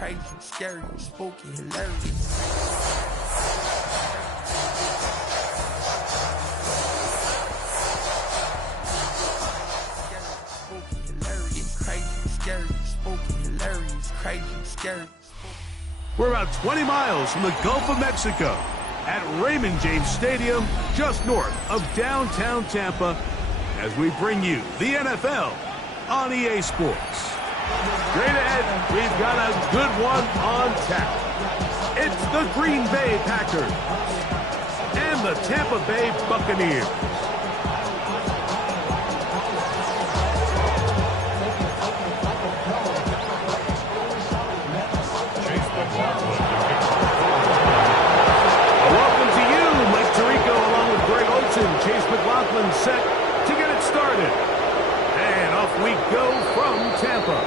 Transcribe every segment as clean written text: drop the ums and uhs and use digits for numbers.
crazy, scary, spooky, hilarious. We're about 20 miles from the Gulf of Mexico at Raymond James Stadium, just north of downtown Tampa, as we bring you the NFL on EA Sports. Straight ahead, we've got a good one on tap. It's the Green Bay Packers and the Tampa Bay Buccaneers. Chase McLaughlin set to get it started. And off we go from Tampa.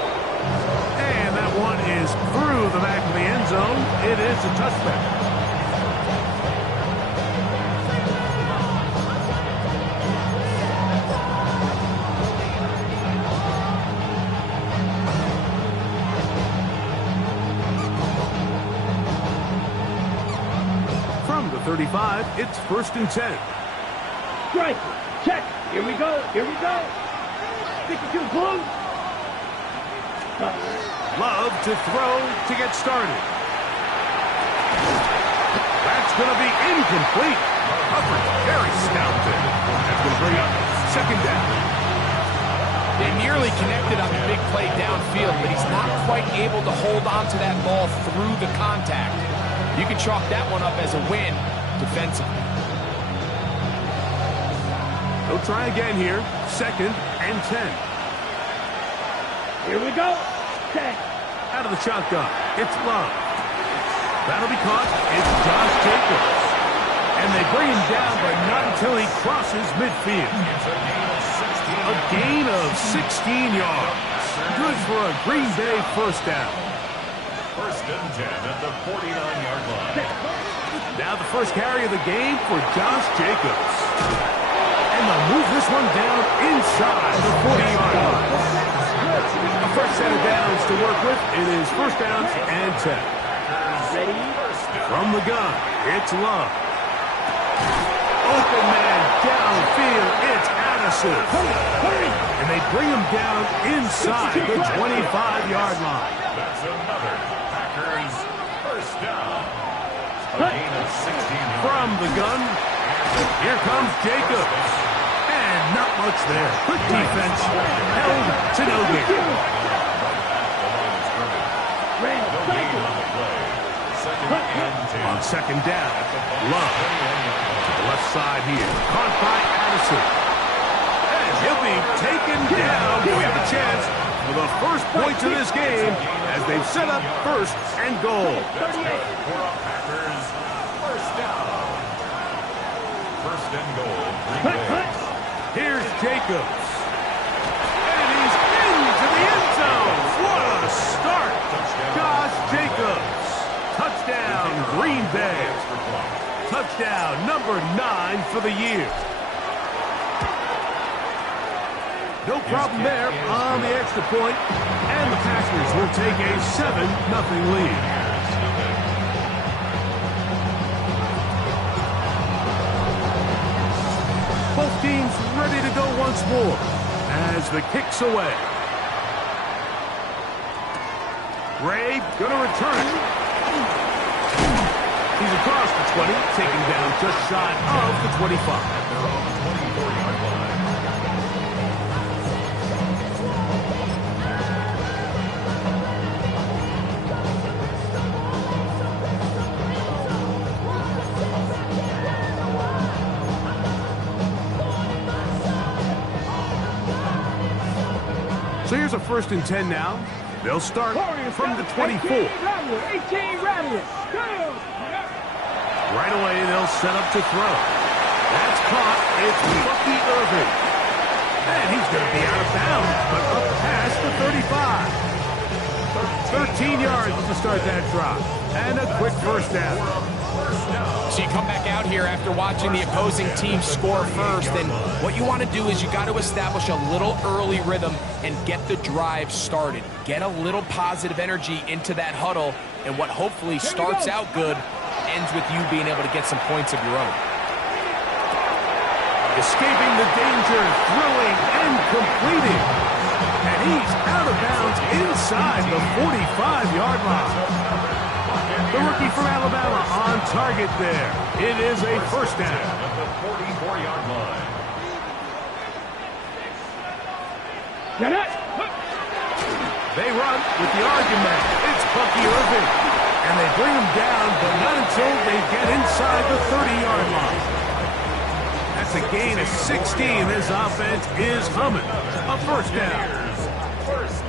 And that one is through the back of the end zone. It is a touchback. From the 35, it's 1st and 10. Strike, check, here we go, stick it to the blue. Love to throw to get started. That's going to be incomplete. Coverage very talented. That's going to bring up 2nd down. They nearly connected on the big play downfield, but he's not quite able to hold on to that ball through the contact. You can chalk that one up as a win defensively. They'll try again here. 2nd and 10. Here we go. 10. Out of the shotgun. It's Love. That'll be caught. It's Josh Jacobs. And they bring him down, but not until he crosses midfield. A gain of 16 yards. Good for a Green Bay 1st down. 1st and 10 at the 49-yard line. Now the first carry of the game for Josh Jacobs. And they'll move this one down inside the 40-yard line. A first set of downs to work with. It is 1st down and 10. Ready? From the gun, it's Love. Open man downfield, it's Addison. And they bring him down inside the 25-yard line. That's another Packers 1st down. A gain of 16 yards. From the gun, here comes Jacobs. And not much there. Good defense. Held to no gain. On 2nd down, Love to the left side here. Caught by Addison. And he'll be taken down. We have a chance for the first points of this game as they've set up 1st and goal. Packers 1st down. 1st and goal. Green Bay. Here's Jacobs. And he's into the end zone. What a start. Josh Jacobs. Touchdown, Green Bay. Touchdown number 9 for the year. No problem there on the extra point, and the Packers will take a 7-0 lead. Both teams ready to go once more as the kick's away. Ray gonna return it. He's across the 20, taken down just shy of the 25. They're on the 24-yard line. So here's a 1st and 10 now. They'll start from the 24. 18 radius. Right away, they'll set up to throw. That's caught. It's Bucky Irving. And he's going to be out of bounds, but up past the 35. 13 yards to start that drop. And a quick 1st down. So you come back out here after watching the opposing team score first, and what you want to do is you got to establish a little early rhythm and get the drive started. Get a little positive energy into that huddle, and what hopefully starts out good ends with you being able to get some points of your own. Escaping the danger, throwing and completing. And he's out of bounds inside the 45-yard line. The rookie from Alabama on target there. It is a first down. At the 44-yard line. They run with the argument. It's Bucky Irving. And they bring him down, but not until they get inside the 30-yard line. That's a gain of 16. This offense is humming. A first down.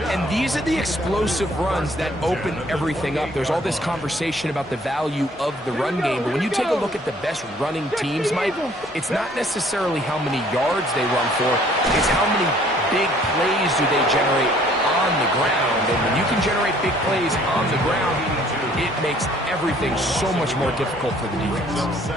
And these are the explosive runs that open everything up. There's all this conversation about the value of the run game, but when you take a look at the best running teams, Mike, it's not necessarily how many yards they run for, it's how many big plays do they generate on the ground. And when you can generate big plays on the ground, it makes everything so much more difficult for the defense.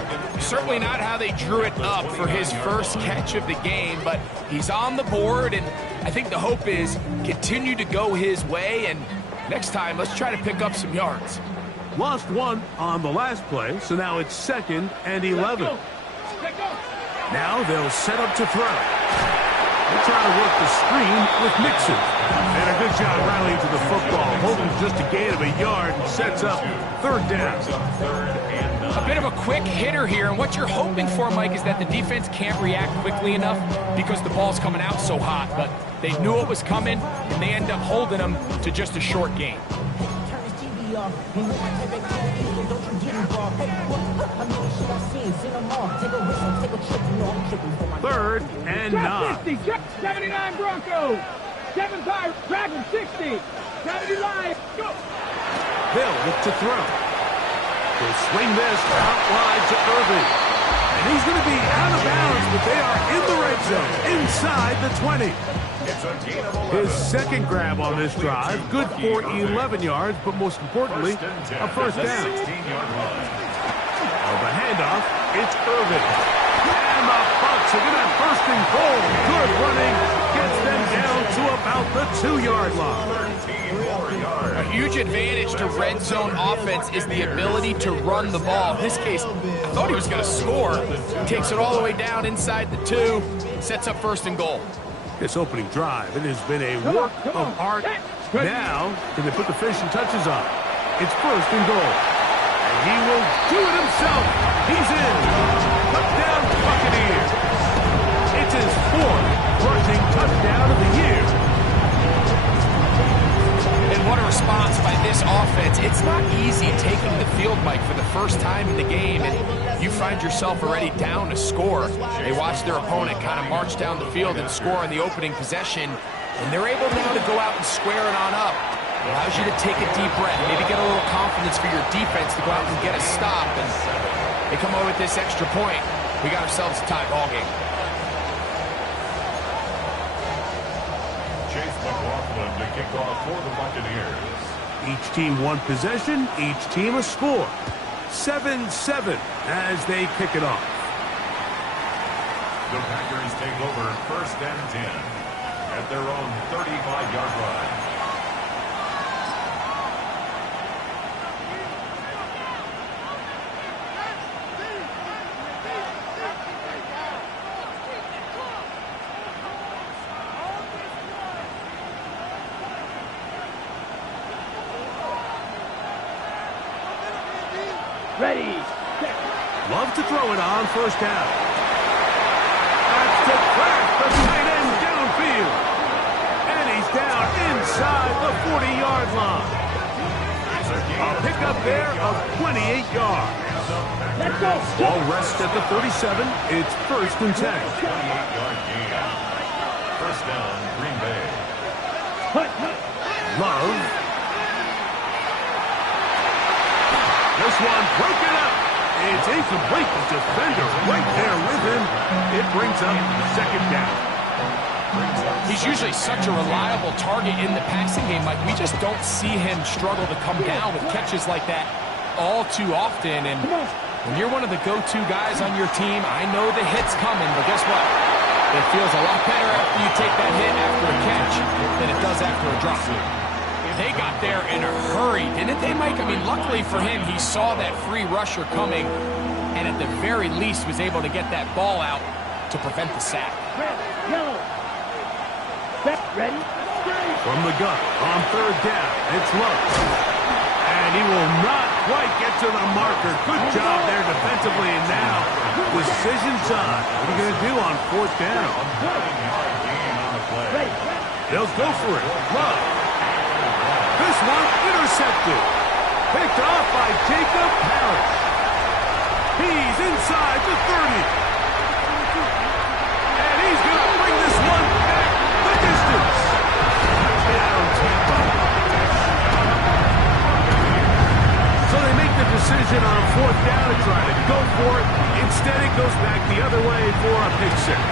Certainly not how they drew it up for his first catch of the game, but he's on the board, and I think the hope is continue to go his way, and next time, let's try to pick up some yards. Lost one on the last play, so now it's 2nd and 11. Now they'll set up to throw. They're trying to work the screen with Mixon. And a good job rallying to the football. Holding just a gain of a yard and sets up 3rd down. A bit of a quick hitter here, and what you're hoping for, Mike, is that the defense can't react quickly enough because the ball's coming out so hot. But they knew it was coming, and they end up holding them to just a short gain. 3rd and 9. 79 Broncos. 7 Pirates. Dragon 60. 70 Lions. Go. Hill look to throw. He'll swing this out wide to Irving. And he's going to be out of bounds, but they are in the red zone, inside the 20. His 2nd grab on this drive, good for 11 yards, but most importantly, a first down. On the handoff, it's Irving. And the Bucs are going to have 1st and goal. Good running, gets them down to about the 2-yard line. A huge advantage to red zone offense is the ability to run the ball. In this case, I thought he was going to score. Takes it all the way down inside the 2, sets up 1st and goal. This opening drive, it has been a work of art. Now, can they put the finishing touches on? It's 1st and goal. And he will do it himself. He's in. Touchdown, Buccaneers. It's his 4th rushing touchdown of the year. And what a response by this offense. It's not easy taking the field, Mike, for the first time in the game, and you find yourself already down to score. They watch their opponent kind of march down the field and score on the opening possession, and they're able now to go out and square it on up. It allows you to take a deep breath, maybe get a little confidence for your defense to go out and get a stop, and they come away with this extra point. We got ourselves a tie ball game. To kick off for the Buccaneers. Each team one possession, each team a score. 7-7 as they kick it off. The Packers take over 1st and 10 at their own 35-yard line. Ready. Love to throw it on 1st down. That's to crack the tight end downfield. And he's down inside the 40-yard line. A pickup there of 28 yards. Let's go. Ball rests at the 37. It's 1st and 10. 28-yard gain. 1st down, Green Bay. Love. This one broken up. It's incomplete. The defender right there with him. It brings up 2nd down. He's usually such a reliable target in the passing game. Like, we just don't see him struggle to come down with catches like that all too often. And When you're one of the go-to guys on your team, I know the hit's coming, but guess what? It feels a lot better after you take that hit after a catch than it does after a drop. They got there in a hurry, didn't they, Mike? I mean, luckily for him, he saw that free rusher coming, and at the very least was able to get that ball out to prevent the sack. Yellow. Ready? From the gun, on third down, it's Love. And he will not quite get to the marker. Good job there defensively, and now decision time. What are you going to do on fourth down? They'll go for it. Love. This one intercepted. Picked off by Jacob Harris. He's inside the 30. And he's going to bring this one back the distance. Touchdown, Tampa. So they make the decision on fourth down to try to go for it. Instead, it goes back the other way for a pick six.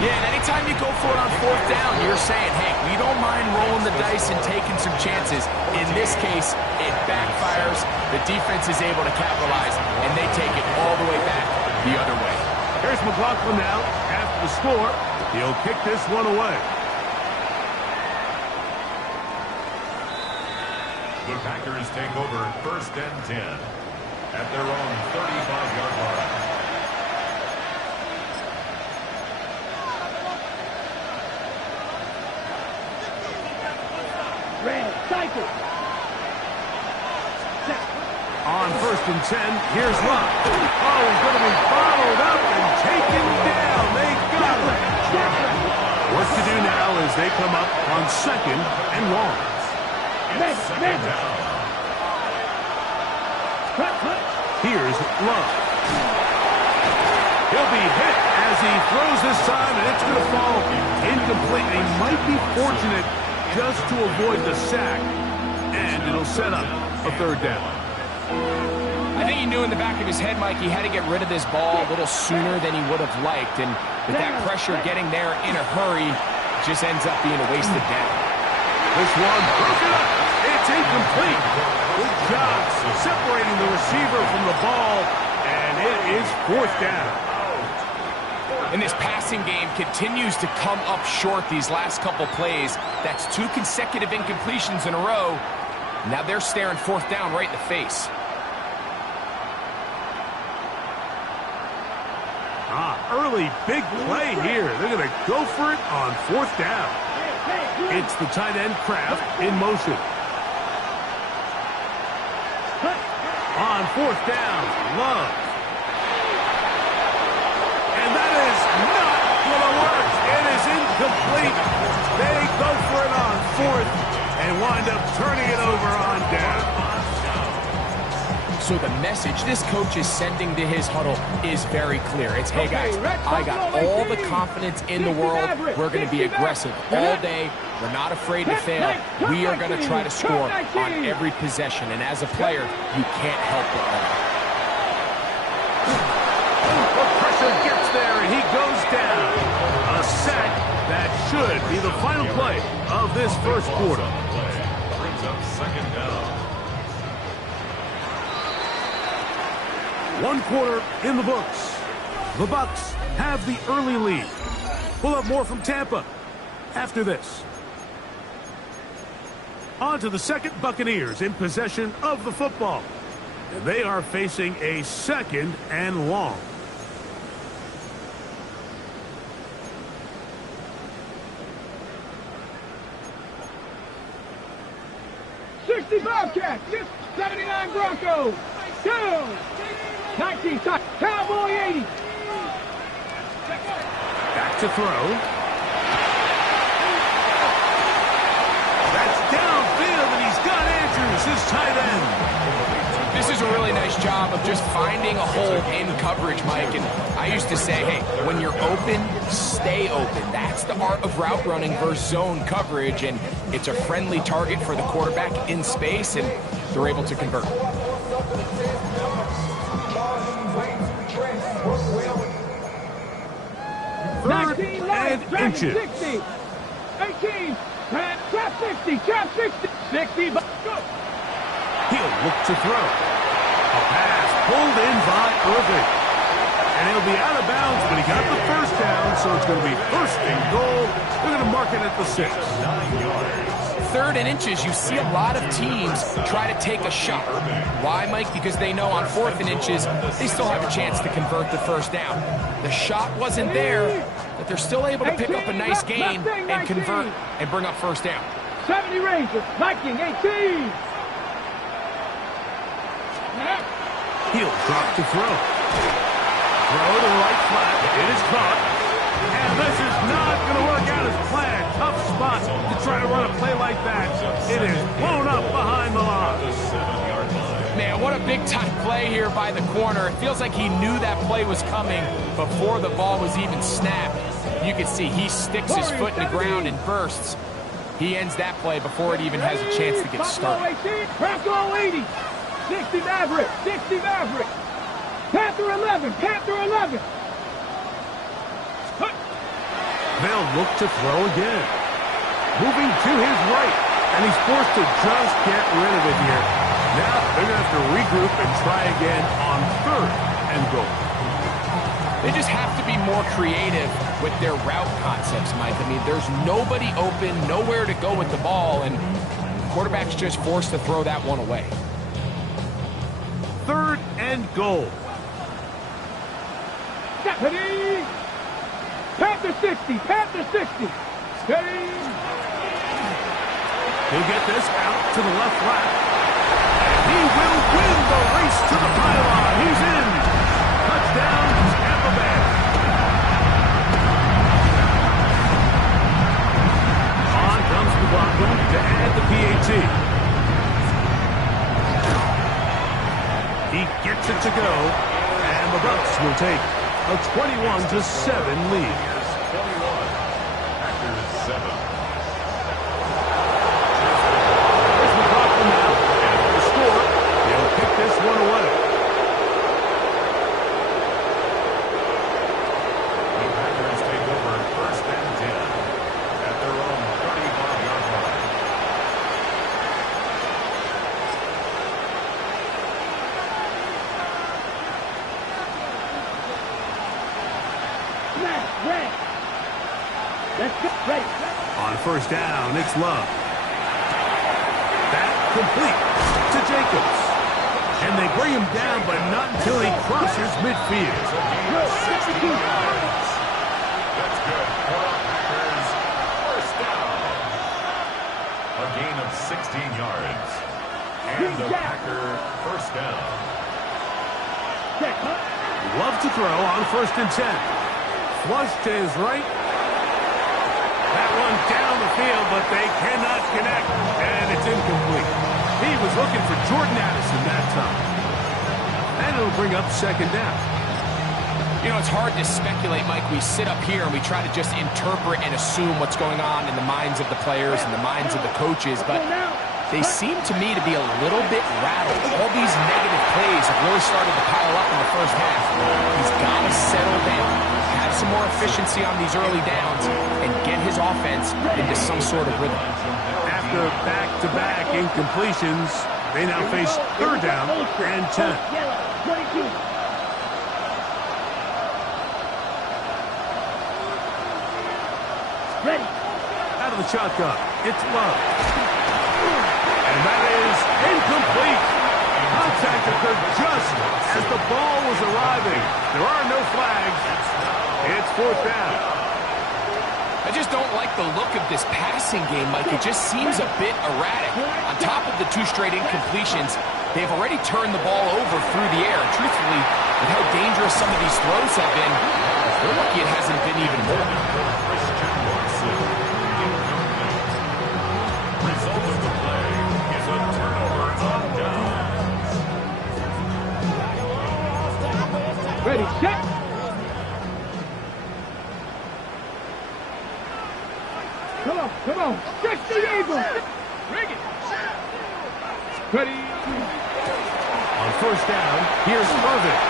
Yeah, and anytime you go for it on fourth down, you're saying, hey, we don't mind rolling the dice and taking some chances. In this case, it backfires. The defense is able to capitalize, and they take it all the way back the other way. Here's McLaughlin now. After the score, he'll kick this one away. The Packers take over 1st and 10 at their own 35-yard line. Red, cycle. On 1st and 10, here's Love. Oh, he's going to be followed up and taken down. They got him. What to do now is they come up on 2nd and long. Second down. Here's Love. He'll be hit as he throws this time, and it's going to fall incomplete. They might be fortunate just to avoid the sack, and it'll set up a 3rd down. I think he knew in the back of his head, Mike, he had to get rid of this ball a little sooner than he would have liked, and with that pressure getting there in a hurry, it just ends up being a wasted down. This one broken up. It's incomplete. Good job separating the receiver from the ball, and it is 4th down. And this passing game continues to come up short these last couple plays. That's 2 consecutive incompletions in a row. Now they're staring 4th down right in the face. Early big play here. They're going to go for it on 4th down. It's the tight end Kraft in motion. On 4th down, Love. And that is not going to work. It is incomplete. They go for it on 4th and wind up turning it over on down. So the message this coach is sending to his huddle is very clear. It's, hey guys, I got all the confidence in the world. We're going to be aggressive all day. We're not afraid to fail. We are going to try to score on every possession. And as a player, you can't help but win. The pressure gets there, and he goes down. A sack that should be the final play of this first quarter. Brings up 2nd down. 1 quarter in the books. The Bucs have the early lead. We'll have more from Tampa after this. On to the second Buccaneers in possession of the football. And they are facing a 2nd and long. Bobcats, 79 Broncos, 2, 19 Cowboy 80. Back to throw. That's downfield, and he's got Andrews, his tight end. This is a really nice job of just finding a hole in coverage, Mike. And I used to say, hey, when you're open, stay open. That's the art of route running versus zone coverage. And it's a friendly target for the quarterback in space, and they're able to convert. 3rd and inches. 60, 18, trap 60, trap 60, 60. He'll look to throw. A pass pulled in by Irving. And he'll be out of bounds, but he got the first down, so it's going to be first and goal. They're going to mark it at the 6. 9 yards. 3rd and inches, you see a lot of teams try to take a shot. Why, Mike? Because they know on 4th and inches, they still have a chance to convert the first down. The shot wasn't there, but they're still able to pick up a nice gain and convert and bring up first down. 70 Rangers, Viking 18. He'll drop to throw. Throw to the right flat. It is caught. And this is not going to work out as planned. Tough spot to try to run a play like that. It is blown up behind the line. Man, what a big-time play here by the corner. It feels like he knew that play was coming before the ball was even snapped. You can see he sticks his foot in the ground and bursts. He ends that play before it even has a chance to get started. Bronco 80. 60 Maverick. 60 Maverick. Panther 11. Panther 11. They'll look to throw again. Moving to his right. And he's forced to just get rid of it here. Now they're going to have to regroup and try again on 3rd and goal. They just have to be more creative with their route concepts, Mike. I mean, there's nobody open, nowhere to go with the ball, and quarterback's just forced to throw that one away. 3rd and goal. Stephanie! Panther 60! Panther 60! Steady! He'll get this out to the left flat. And he will win the race to the pylon. He's in. Touchdown, Tampa Bay. On comes McLaughlin to add the PAT. He gets it to go. And the Bucs will take a 21-7 lead. 21. Packers 7. There's McLaughlin now after the score. He'll pick this one away. The Packers take over 1st and 10 at their own 35-yard line. Red. Let's get ready. On 1st down, it's Love. That complete to Jacobs. And they bring him down, but not until he crosses midfield. 60 yards. That's good. Packers 1st down. A gain of 16 yards. And the Packer 1st down. Love to throw on 1st and 10. Flush to his right. That one down the field, but they cannot connect. And it's incomplete. He was looking for Jordan Addison that time. And it'll bring up 2nd down. You know, it's hard to speculate, Mike. We sit up here and we try to just interpret and assume what's going on in the minds of the players and the minds of the coaches, but they seem to me to be a little bit rattled. All these negative plays have really started to pile up in the 1st half. He's got to settle down, have some more efficiency on these early downs, and get his offense into some sort of rhythm. After back-to-back incompletions, they now face 3rd down and 10. Ready. Out of the shotgun, it's Love. And that is incomplete. Contact occurred just as the ball was arriving. There are no flags. It's 4th down. I just don't like the look of this passing game, Mike. It just seems a bit erratic. On top of the 2 straight incompletions, they've already turned the ball over through the air. And truthfully, with how dangerous some of these throws have been, they're lucky it hasn't been even more. Result of the play is a turnover on downs. Ready, set. Come on. Stretch the Eagles. Bring it. Ready. On 1st down, here's Irving.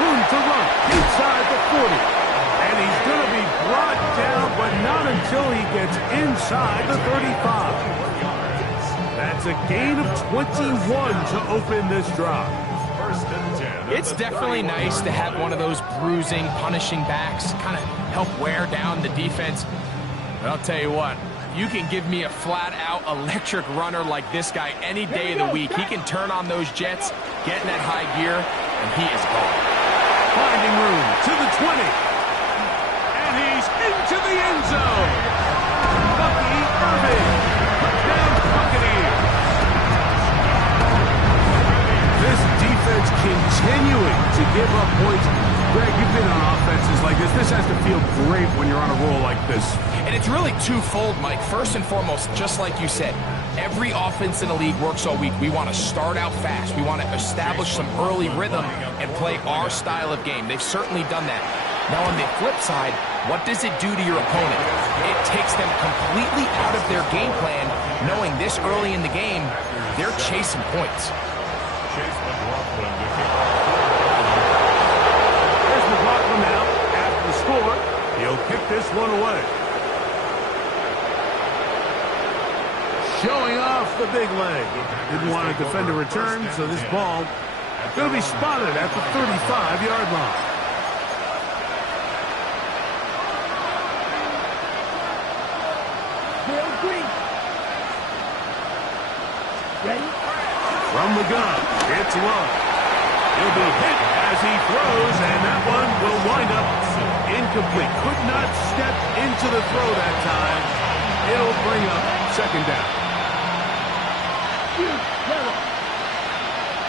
Room to run inside the 40. And he's going to be brought down, but not until he gets inside the 35. That's a gain of 21 to open this drive. 1st and 10. It's definitely nice to have one of those bruising, punishing backs, kind of help wear down the defense. But I'll tell you what, you can give me a flat-out electric runner like this guy any day of the week. He can turn on those jets, get in that high gear, and he is gone. Finding room to the 20. And he's into the end zone. Bucky Irving. Touchdown Buccaneers. This defense continuing to give up points. Greg, you've been on offenses like this. This has to feel great when you're on a roll like this. And it's really twofold, Mike. First and foremost, just like you said, every offense in the league works all week. We want to start out fast. We want to establish some early rhythm and play our style of game. They've certainly done that. Now, on the flip side, what does it do to your opponent? It takes them completely out of their game plan, knowing this early in the game, they're chasing points. There's McLaughlin now after the score. He'll kick this one away. Showing off the big leg. Didn't want to defend a return, so this ball going to be spotted at the 35-yard line. Ready? From the gun, it's Love. He'll be hit as he throws, and that one will wind up incomplete. Could not step into the throw that time. It'll bring up second down.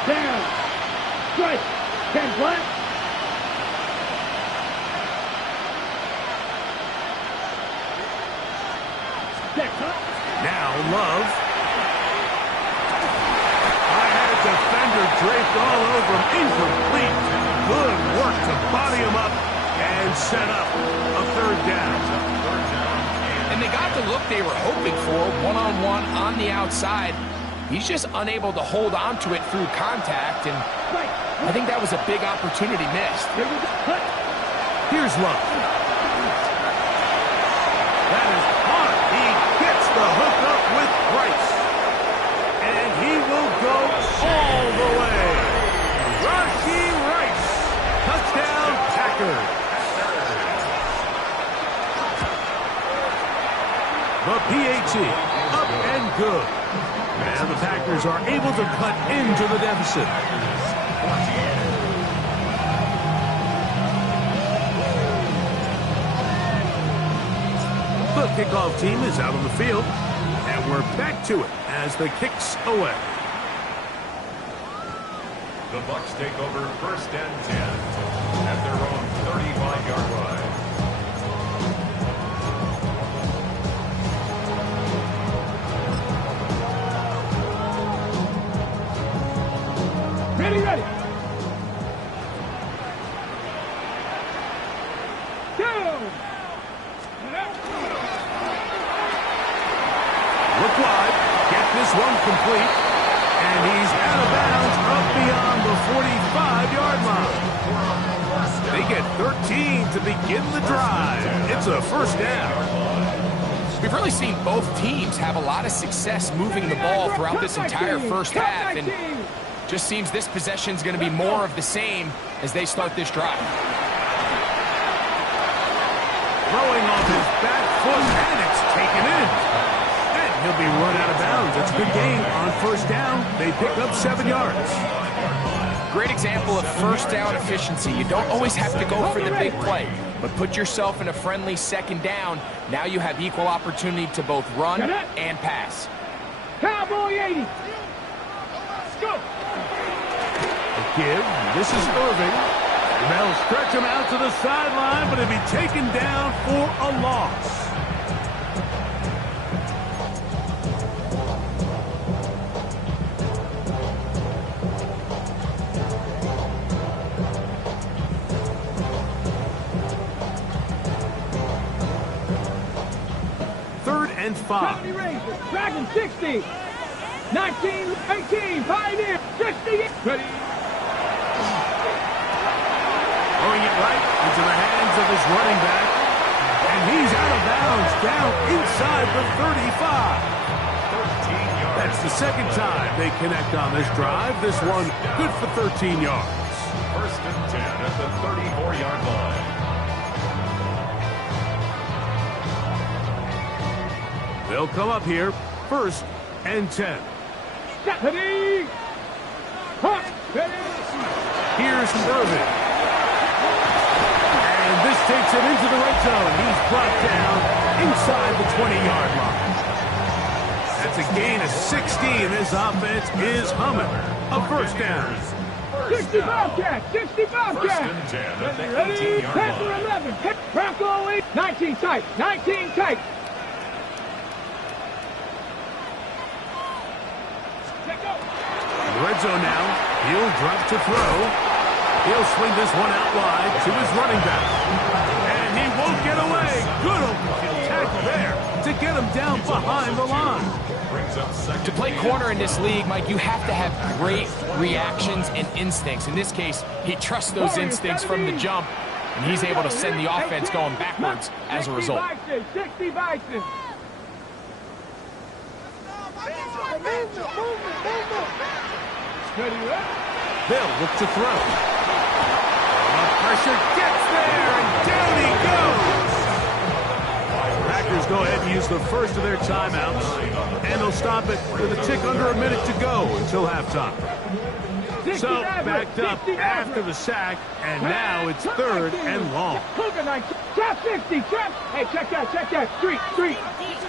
Down. Strike. 10 flat. Now Love. I had a defender draped all over him. Incomplete. Good work to body him up and set up a third down. And they got the look they were hoping for, one-on-one on the outside. He's just unable to hold on to it through contact, and I think that was a big opportunity missed. Here's Love. That is hard. He gets the hook up with Price. And he will go all the way. Rashi Rice. Touchdown, Packers. The PAT up and good. And the Packers are able to cut into the deficit. The kickoff team is out on the field, and we're back to it as the kicks away. The Bucs take over first and 10 at their own 35-yard line. Ready, ready. Go. Look wide, get this one complete, and he's out of bounds up beyond the 45-yard line. They get 13 to begin the drive. It's a first down. We've really seen both teams have a lot of success moving the ball throughout this entire first half, and just seems this possession is going to be more of the same as they start this drive. Throwing off his back foot, and it's taken in. And he'll be run out of bounds. It's a good gain on first down. They pick up 7 yards. Great example of first down efficiency. You don't always have to go for the big play, but put yourself in a friendly second down. Now you have equal opportunity to both run and pass. Cowboy 80. Let's go. The give. This is Irving. They'll stretch him out to the sideline, but he'll be taken down for a loss. Third and 5. Tony Razor. Dragon 60. 19, 18. Pioneer. 60. Ready. Throwing it right into the hands of his running back. And he's out of bounds down inside the 35. That's the second time they connect on this drive. This one good for 13 yards. First and 10 at the 34-yard line. They'll come up here, first and 10. Ready? Here's Irvin. And this takes it into the red zone. He's brought down inside the 20-yard line. That's a gain of 16. This offense is humming. A first down. 60 Bobcats! 60 Bobcats! First and 10 at the Ready? 18-yard Panther line. 11. Bronco 8. 19 tight. 19 tight. Red zone now. He'll drop to throw. He'll swing this one out wide to his running back. And he won't get away. Good open tackle there to get him down behind the line. Brings up second. To play corner in this league, Mike, you have to have great reactions and instincts. In this case, he trusts those instincts from the jump, and he's able to send the offense going backwards as a result. 60 Bison. They'll look to throw. Pressure gets there, and down he goes. Packers go ahead and use the first of their timeouts, and they'll stop it with a tick under a minute to go until halftime. So, backed up after the sack, and now it's third and long. Trap 60, trap. Hey, check that. Street.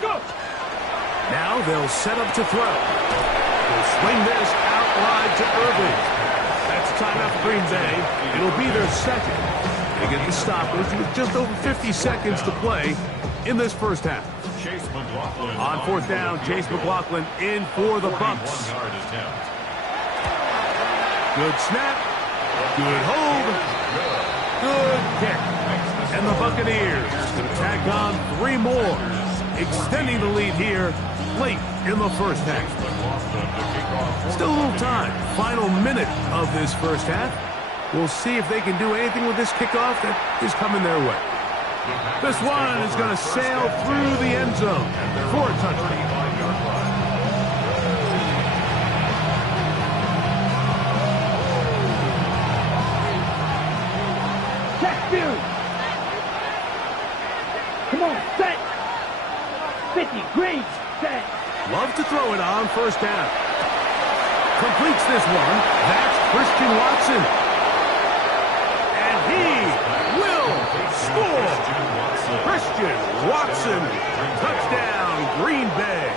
Go. Now they'll set up to throw. They'll swing this out wide to Irving. That's timeout for Green Bay. It'll be their second. They get the stoppage with just over 50 seconds to play in this first half. Chase McLaughlin. On fourth down, Chase McLaughlin in for the Bucks. 41-yard attempt. Good snap. Good hold. Good kick. And the Buccaneers can tack on 3 more, extending the lead here late in the first half. Still a little time. Final minute of this first half. We'll see if they can do anything with this kickoff that is coming their way. This one is going to sail through the end zone for a touchdown. Come on, set. 50, green, set. Love to throw it on first down. Completes this one. That's Christian Watson. And he will score. Christian Watson. Touchdown, Green Bay.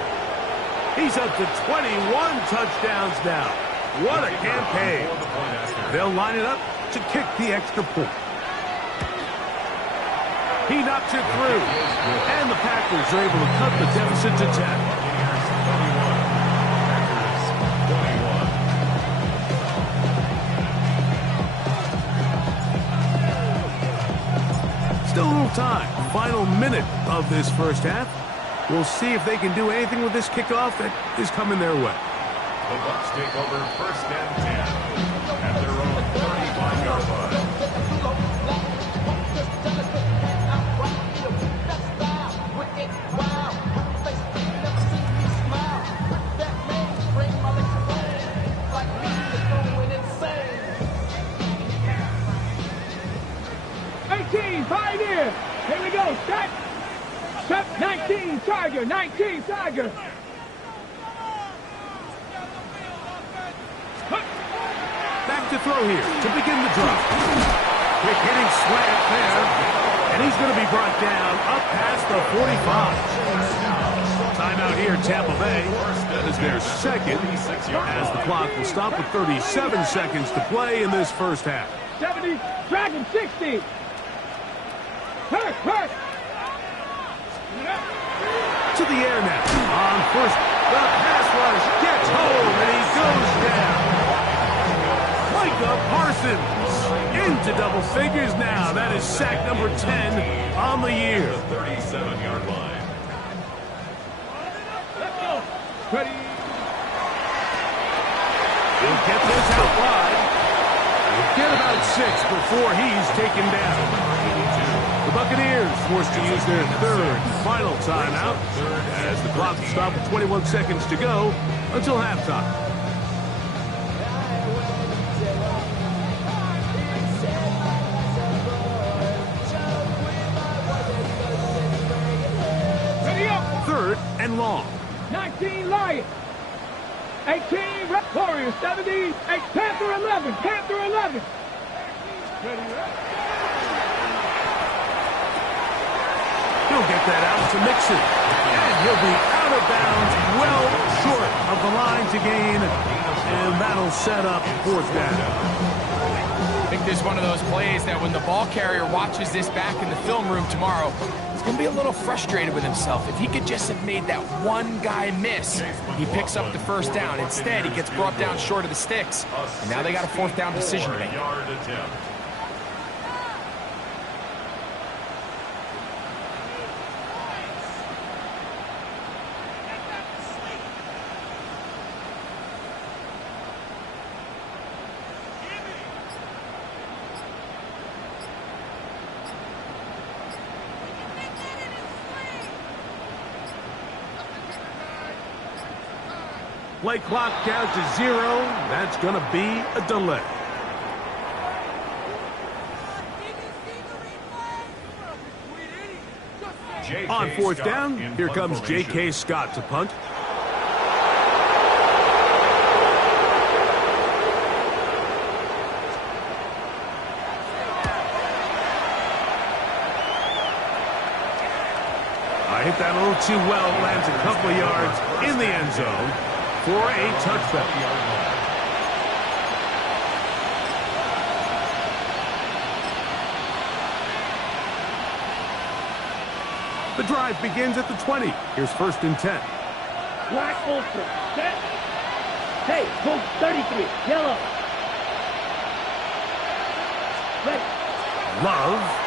He's up to 21 touchdowns now. What a campaign. They'll line it up to kick the extra point. He knocks it through. And the Packers are able to cut the deficit to 10. Still a little time. Final minute of this first half. We'll see if they can do anything with this kickoff that is coming their way. The Bucs take over first and 10 at their own 35-yard line. Pioneer. Here we go. Step. 19 Tiger. 19 Tiger. Back to throw here to begin the drop. Quick hitting slant there. And he's going to be brought down up past the 45. Timeout here, Tampa Bay. That is their second as the clock will stop with 37 seconds to play in this first half. 70. Dragon 60. Hurt. To the air now. On first, the pass rush gets home, and he goes down. Micah Parsons into double figures now. That is sack number 10 on the year. 37-yard line. Let's go. Ready. He'll get this out wide. He'll get about 6 before he's taken down. The Buccaneers forced to use their third final timeout as the clock will stop with 21 seconds to go until halftime. and long. 19 Lions. 18 Red Warriors. 70. Panther 11. Panther 11. He'll get that out to Mixon. And he'll be out of bounds, well short of the line to gain. And that'll set up fourth down. I think this is one of those plays that when the ball carrier watches this back in the film room tomorrow, he's going to be a little frustrated with himself. If he could just have made that one guy miss, he picks up the first down. Instead, he gets brought down short of the sticks. And now they got a fourth down decision to make. Play clock down to 0. That's going to be a delay. On fourth down, here comes J.K. Scott to punt. Hit that a little too well, lands a couple of yards in the end zone for a touchdown. The drive begins at the 20. Here's 1st and 10. Black ultra. Set. Hey, Colt 33. Yellow. Ready. Love.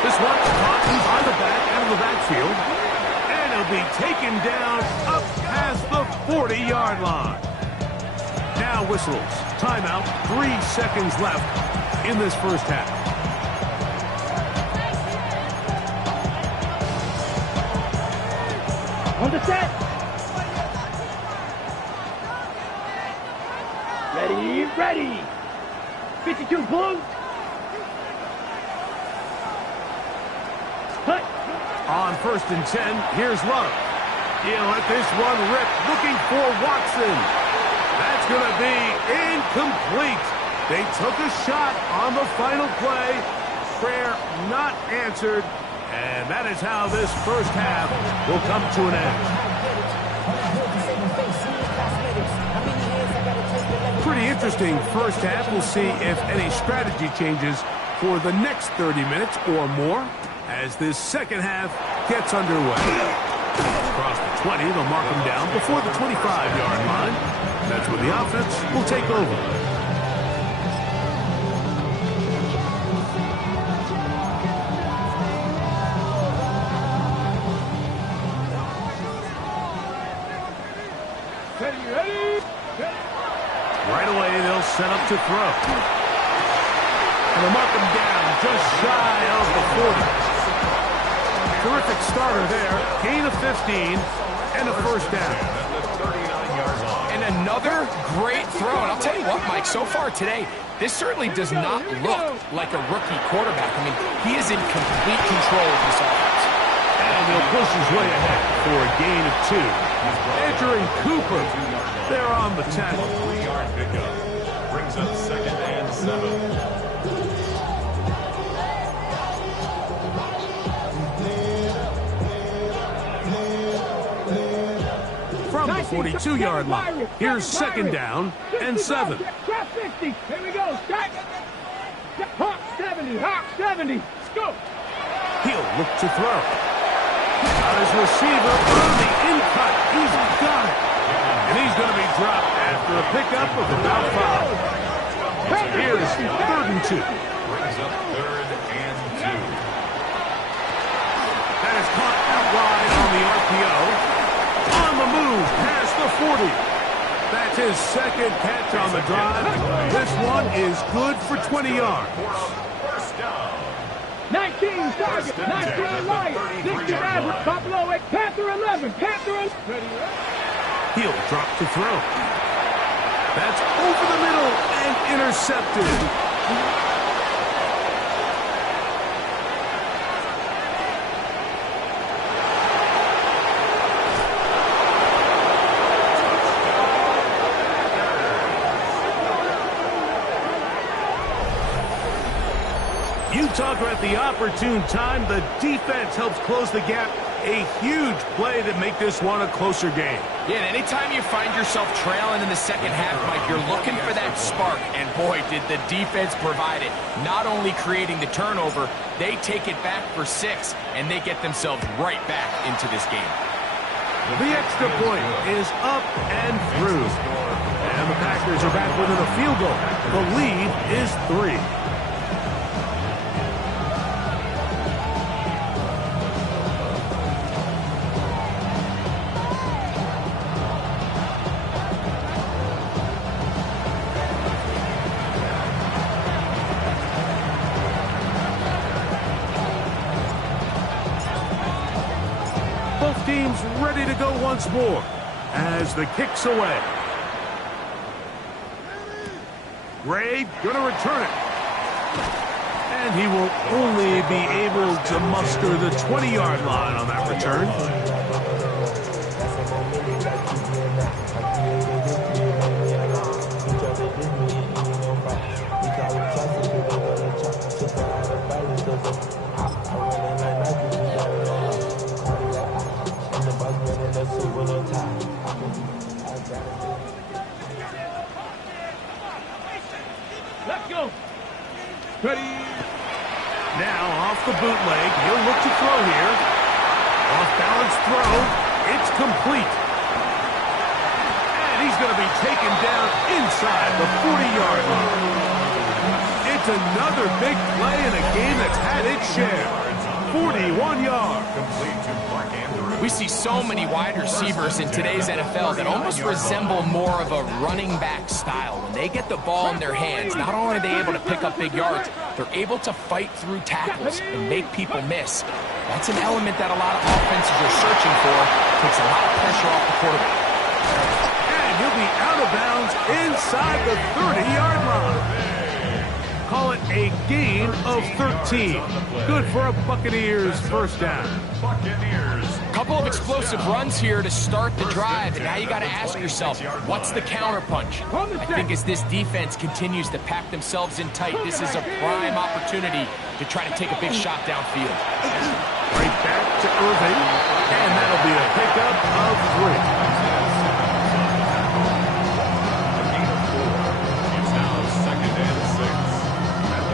This one caught by the back out of the backfield. And he'll be taken down up past the 40-yard line. Now whistles. Timeout. 3 seconds left in this first half. On the set. Ready, ready. 52 blue. Cut. On 1st and 10, here's Love. He'll let this one rip, looking for Watson. That's going to be incomplete. They took a shot on the final play. Prayer not answered. And that is how this first half will come to an end. Pretty interesting first half. We'll see if any strategy changes for the next 30 minutes or more as this second half gets underway. Across the 20, they'll mark them down before the 25-yard line. That's where the offense will take over. Right away, they'll set up to throw. And they'll mark them down just shy of the 40. Terrific starter there. Gain of 15 and a first down. And another great throw. And I'll tell you what, Mike, so far today, this certainly does not look like a rookie quarterback. I mean, he is in complete control of this offense. And he'll push his way ahead for a gain of 2. Entering Cooper. They're on the tackle. 3-yard pickup. Brings up 2nd and 7. From the 42-yard line, here's 2nd down and 7. Trap 50. Here we go. Strike. Hawk 70. Hawk 70. Let's go. He'll look to throw. Got his receiver on the in-cut. He's got it. And he's going to be dropped after a pickup of about 5. Here's 3rd and 2. Brings up 3rd and 2. That is caught out wide on the RPO. On the move past the 40. That's his 2nd catch on the drive. This one is good for 20 yards. First down. 19 target. 19 Lions. 60 average. Buffalo 8. Panther 11. Panther 11. He'll drop to throw. That's over the middle and intercepted. talk about the opportune time. The defense helps close the gap. A huge play to make this one a closer game. Yeah, and anytime you find yourself trailing in the second half, Mike, you're looking for that spark. And boy, did the defense provide it. Not only creating the turnover, they take it back for 6, and they get themselves right back into this game. The extra point is up and through. And the Packers are back within a field goal. The lead is 3. Both teams ready to go once more as the kick's away. Gray gonna return it. And he will only be able to muster the 20-yard line on that return. Let's go. Ready. Now off the bootleg, he'll look to throw here. Off balance throw, it's complete. And he's going to be taken down inside the 40-yard line. It's another big play in a game that's had its share. 41 yards. We see so many wide receivers in today's NFL that almost resemble more of a running back style. When they get the ball in their hands, not only are they able to pick up big yards, they're able to fight through tackles and make people miss. That's an element that a lot of offenses are searching for. Takes a lot of pressure off the quarterback. And he'll be out of bounds inside the 30-yard line. Call it a gain of 13. Good for a Buccaneers first down. Couple of explosive runs here to start the drive, and now you got to ask yourself, what's the counterpunch? I think as this defense continues to pack themselves in tight, this is a prime opportunity to try to take a big shot downfield. Right back to Irving, and that'll be a pickup of 3.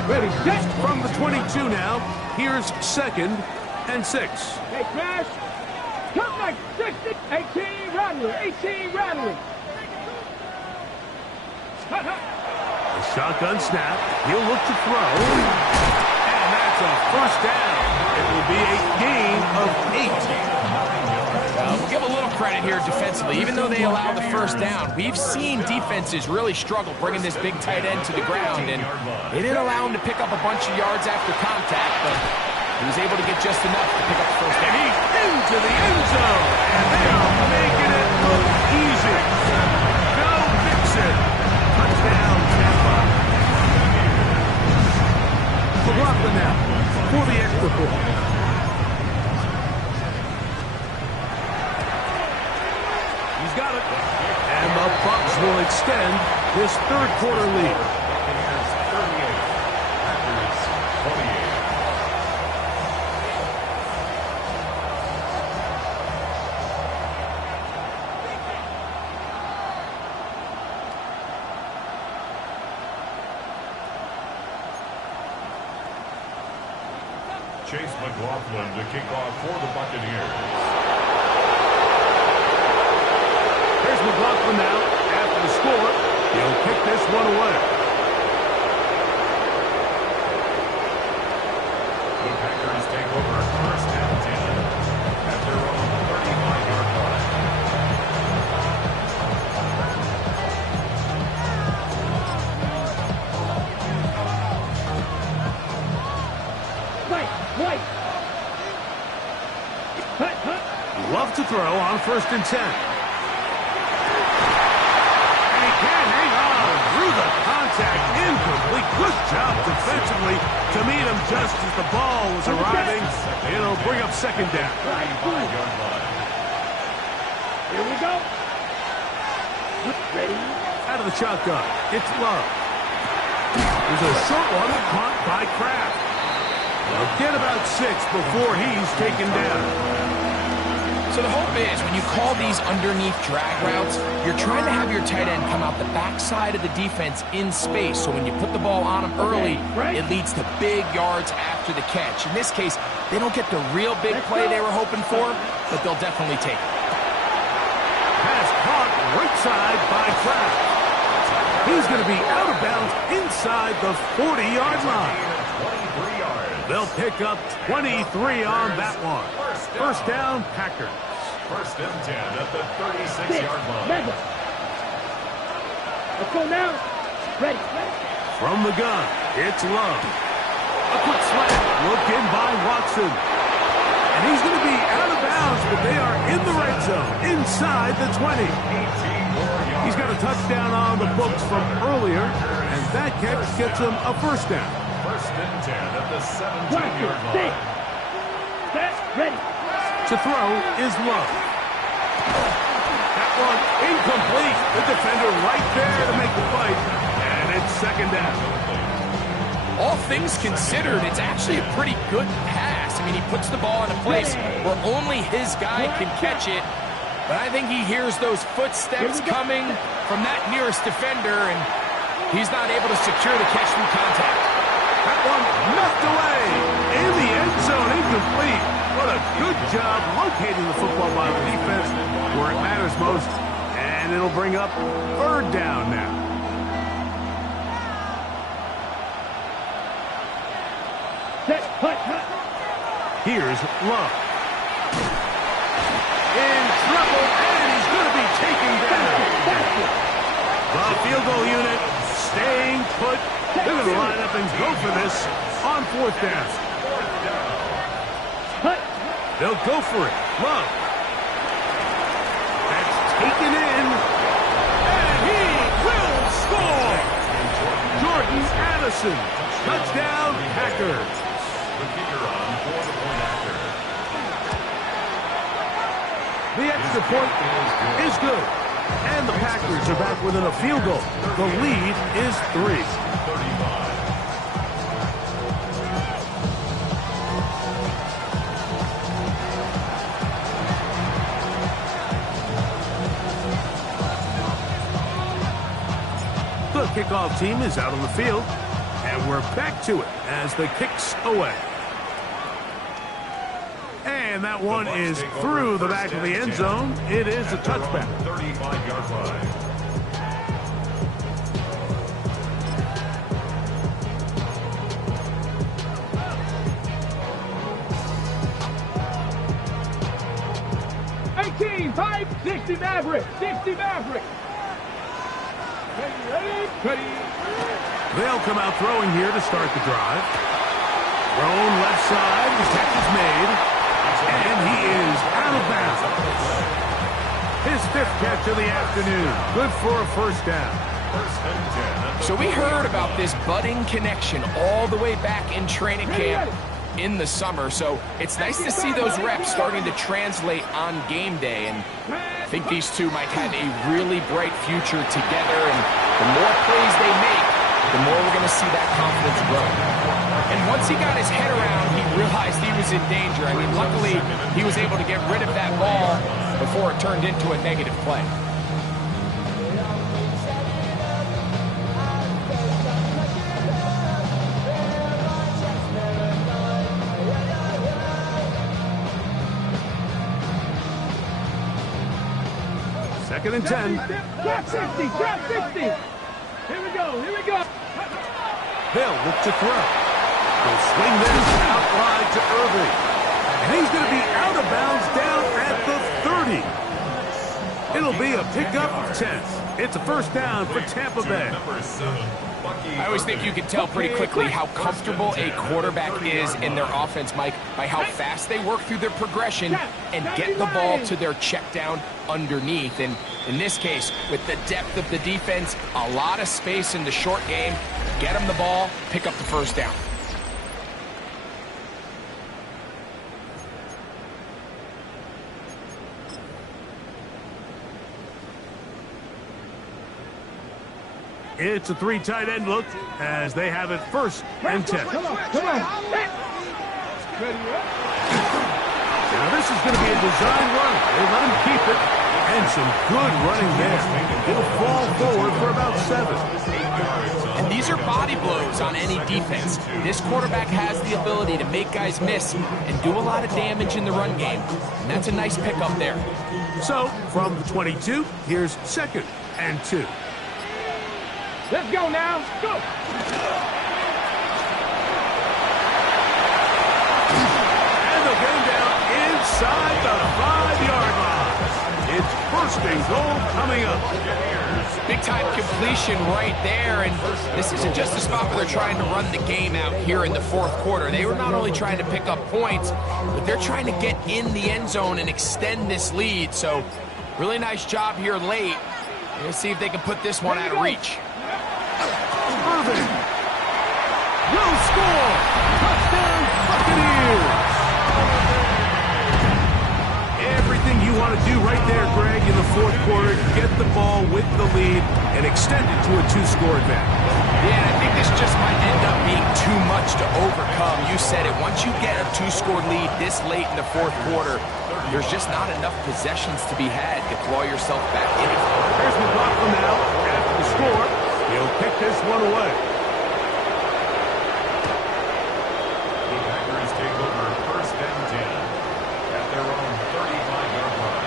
Ready, set. From the 22 now, here's 2nd and 6. Hey, Crash. Come like 60. 18, rattling. 18, rattling. A shotgun snap. He'll look to throw. And that's a first down. It will be a gain of 8. We'll give a little credit here defensively. Even though they allowed the first down, we've seen defenses really struggle bringing this big tight end to the ground, and they didn't allow him to pick up a bunch of yards after contact, but he was able to get just enough to pick up the first down. And he's into the end zone, and they are making it look easy. Go Mixon. Touchdown, Tampa. McLaughlin now for the extra point. Got it. And the Bucs will extend this third quarter lead. Chase McLaughlin to kick off for the Buccaneers. Here's McLaughlin now after the score. He'll kick this one away. The Packers take over first and 10 at their own 35-yard line. White. Love to throw on 1st and 10. Incomplete. Good job defensively to meet him just as the ball was arriving. It'll bring up 2nd down. Here we go. Ready. Out of the shotgun. It's Love. There's a short one caught by Kraft. They'll get about 6 before he's taken down. So the hope is when you call these underneath drag routes, you're trying to have your tight end come out the backside of the defense in space. So when you put the ball on him early, it leads to big yards after the catch. In this case, they don't get the real big play they were hoping for, but they'll definitely take it. Pass caught right side by Kraft. He's going to be out of bounds inside the 40-yard line. They'll pick up 23 on that one. First down, Packers. First and 10 at the 36-yard line. Let's go now. Ready. From the gun, it's Love. A quick slant, look in by Watson. And he's going to be out of bounds, but they are in the red zone, inside the 20. He's got a touchdown on the books from earlier, and that catch gets him a first down. First and 10 at the 17-yard line. Set, ready. To throw is Love. That one incomplete. The defender right there to make the fight, and it's second down. All things considered, it's actually a pretty good pass. I mean, he puts the ball in a place where only his guy can catch it. But I think he hears those footsteps coming from that nearest defender, and he's not able to secure the catch through contact. That one knocked away. In the end zone, incomplete. What a good job locating the football by the defense where it matters most. And it'll bring up third down now. Here's Love. In trouble, and he's going to be taken down. The field goal unit staying put. They're going to line up and go for this on fourth down. They'll go for it. Love. That's taken in. And he will score. Jordan Addison. Touchdown, Packers. The kicker on for the point after. The extra point is good. And the Packers are back within a field goal. The lead is 3. 35. The kickoff team is out on the field, and we're back to it as the kick's away. And that one is through the back of the end zone. It is a touchback. 35-yard line. Five, 60 Maverick, 60 Maverick. Ready. They'll come out throwing here to start the drive. Thrown left side, the catch is made, and he is out of bounds. His 5th catch of the afternoon, good for a first down. First and 10. So we heard about this budding connection all the way back in training camp in the summer, so it's nice to see those reps starting to translate on game day, and I think these two might have a really bright future together, and the more plays they make, the more we're going to see that confidence grow. And once he got his head around, he realized he was in danger. I mean, luckily, he was able to get rid of that ball before it turned into a negative play. Second and 10. Drop 60, drop 60. Here we go. They'll look to throw. They'll swing this out wide to Irving. And he's going to be out of bounds down at the 30. It'll be a pickup of 10. It's a first down for Tampa Bay. Number 7. I always think you can tell pretty quickly how comfortable a quarterback is in their offense, Mike, by how fast they work through their progression and get the ball to their check down underneath. And in this case, with the depth of the defense, a lot of space in the short game, get them the ball, pick up the first down. It's a 3 tight end look as they have it first and 10. Come on. Now this is going to be a design run. They let him keep it. And some good running there. He'll fall forward for about 7. And these are body blows on any defense. This quarterback has the ability to make guys miss and do a lot of damage in the run game. And that's a nice pickup there. So, from the 22, here's 2nd and 2. Let's go now. Go. And they'll get him down inside the 5-yard line. It's 1st and goal coming up. Big time completion right there, and this isn't just a spot where they're trying to run the game out here in the 4th quarter. They were not only trying to pick up points, but they're trying to get in the end zone and extend this lead. So really nice job here late. Let's see if they can put this one out of reach. Irving will score. Touchdown Buccaneers. Everything you want to do right there, Greg, in the 4th quarter, get the ball with the lead and extend it to a 2-score advantage. Yeah, I think this just might end up being too much to overcome. You said it. Once you get a 2-score lead this late in the 4th quarter, there's just not enough possessions to be had to claw yourself back in it. There's McLaughlin now after the score. He'll pick this one away. The Packers take over 1st and 10 at their own 35-yard line.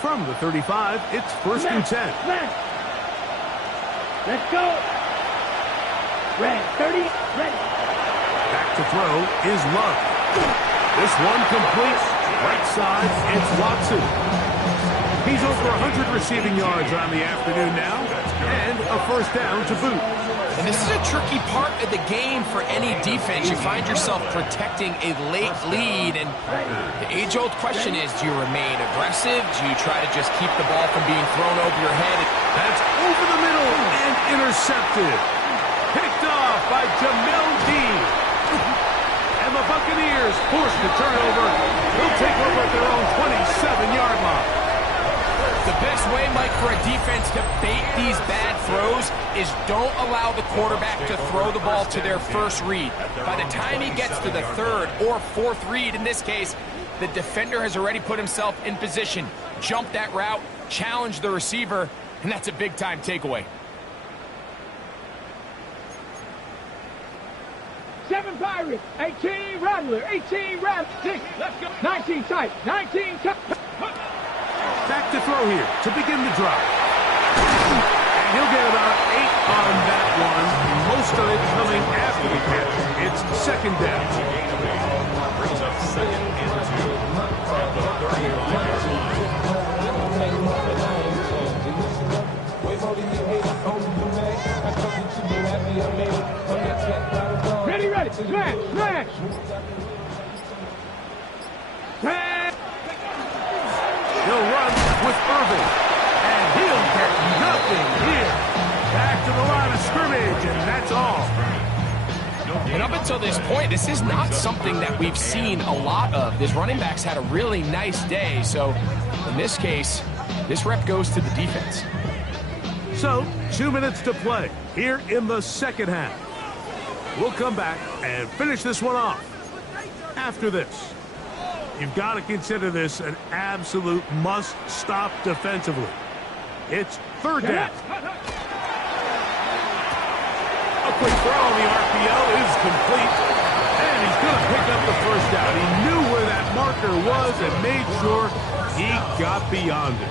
From the 35, it's 1st and 10. Let's go. Red, 30, ready. Back to throw is Love. This one complete. Right side, it's Watson. He's over 100 receiving yards on the afternoon now, and a 1st down to boot. And this is a tricky part of the game for any defense. You find yourself protecting a late lead, and the age-old question is, do you remain aggressive? Do you try to just keep the ball from being thrown over your head? That's over the middle and intercepted. Picked off by Jamel Dean. And the Buccaneers forced the turnover. They'll take over at their own 27-yard line. The best way, Mike, for a defense to bait these bad throws is don't allow the quarterback to throw the ball to their first read. By the time he gets to the 3rd or 4th read, in this case, the defender has already put himself in position, jump that route, challenge the receiver, and that's a big-time takeaway. 7 Pirates, 18 Rattler, 18 Rattler, 6, let's go. 19 tight, 19 tight. Back to throw here to begin the drive. And he'll get about 8 on that one. Most of it coming after the catch. It's 2nd down. Brings up 2nd and 2 at the 35-yard line. Ready, ready, smash, smash. Smash. He'll run with Irving, and he'll get nothing here. Back to the line of scrimmage, and that's all. And up until this point, this is not something that we've seen a lot of. This running back's had a really nice day, so in this case, this rep goes to the defense. So, 2 minutes to play here in the 2nd half. We'll come back and finish this one off after this. You've got to consider this an absolute must-stop defensively. It's 3rd down. A quick throw on the RPO is complete. And he's going to pick up the 1st down. He knew where that marker was and made sure he got beyond it.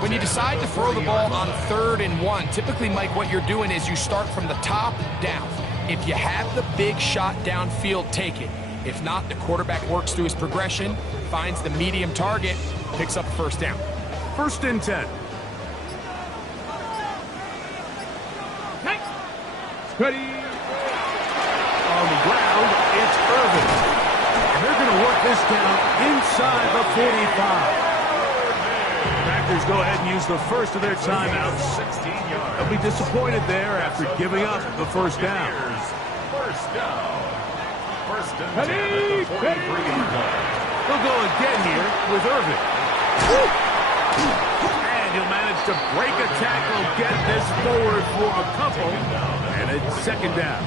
When you decide to throw the ball on 3rd and 1, typically, Mike, what you're doing is you start from the top down. If you have the big shot downfield, take it. If not, the quarterback works through his progression, finds the medium target, picks up 1st down. 1st and 10. Ready. On the ground, it's Irving. And they're going to work this down inside the 45. Packers go ahead and use the first of their timeouts. 16 yards. They'll be disappointed there after giving up the 1st down. 1st down. First and 10 at the 43-yard line. He'll go again here with Irvin. And he'll manage to break a tackle, get this forward for a couple, and it's second down.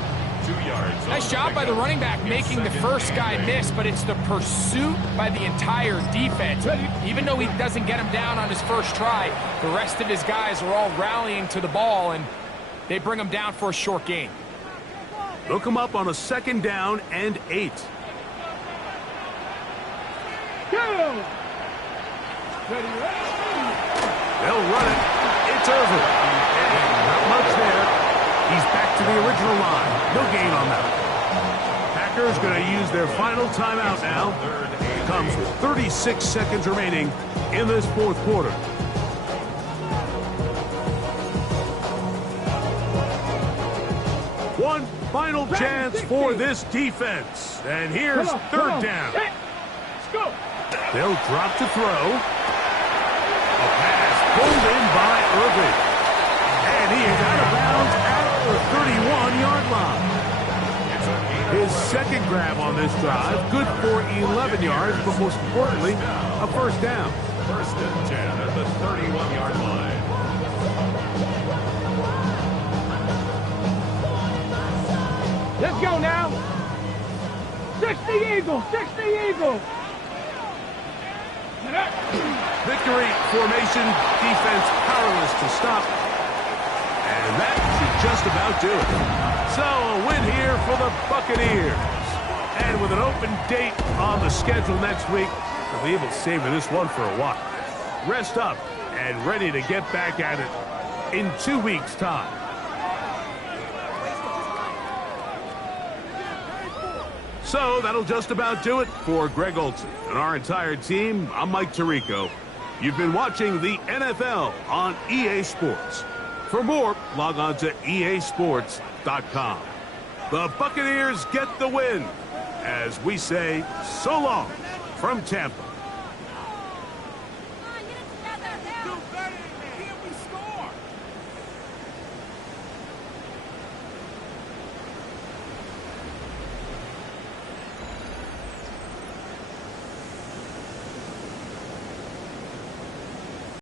2 yards. Nice job by the running back making the first guy miss, but it's the pursuit by the entire defense. Even though he doesn't get him down on his first try, the rest of his guys are all rallying to the ball, and they bring him down for a short gain. Look him up on a second down and 8. They'll run it. It's Irvin. And not much there. He's back to the original line. No gain on that. Packers going to use their final timeout now. Comes with 36 seconds remaining in this fourth quarter. One final chance for this defense. And here's third down. They'll drop to throw. A pass pulled in by Irvin. And he is out of bounds at the 31-yard line. His second grab on this drive, good for 11 yards, but most importantly, a first down. First and 10 at the 31-yard line. Let's go now. 60 Eagles, 60 Eagles. Victory formation, defense powerless to stop. And that should just about do it. So a win here for the Buccaneers. And with an open date on the schedule next week, they'll be able to savor this one for a while. Rest up and ready to get back at it in 2 weeks' time. So that'll just about do it for Greg Olson and our entire team. I'm Mike Tirico. You've been watching the NFL on EA Sports. For more, log on to easports.com. The Buccaneers get the win as we say so long from Tampa.